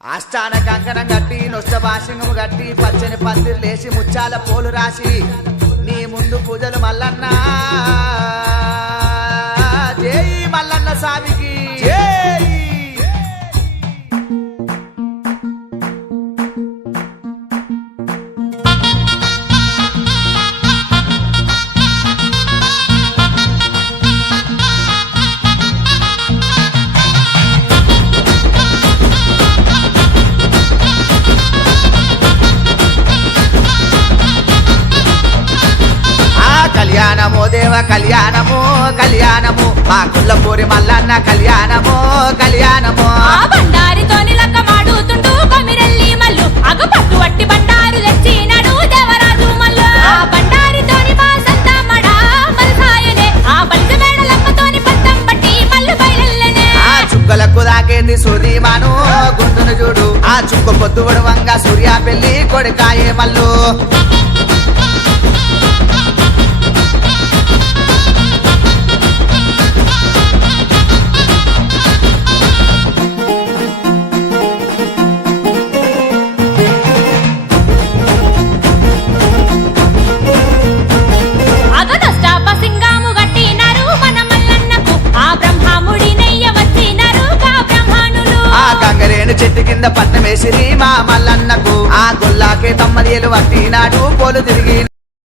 ఆస్థాన కంకణం గట్టి నొష్ట భాషంగము గట్టి పచ్చని పందిరు లేసి ముచ్చాల పోలు రాసి నీ ముందు పూజలు మల్లన్న జై మల్లన్న స్వామికి జై. కళ్యాణము దేవ కళ్యాణము కళ్యాణము మా కుల్లపూరి మల్లన్న కళ్యాణము కళ్యాణము బండారితోని లక్క మాడుతుంటూ కొమిరెల్లి మల్లు అగ పట్టు వట్టి బండారు తెచ్చినాడు దేవరాజు మల్లు ఆ బండారితోని మా సంతమ్మడా మల్సాయనే ఆ బలిజ మేడలమ్మతోని పట్టం పట్టి మల్లు బయలెల్లనే ఆ చుక్కలకు దాకేంది సూర్యమాను గుండును చూడు ఆ చుక్క పొద్దుడు వంగ సూర్య పెళ్లి కొడుకాయే మల్లు చెట్టు కింద పట్నం వేసిరి మా మల్లన్నకు ఆ గొల్లాకే తమ్మదియలు పట్టినాడు పోలు తిరిగిన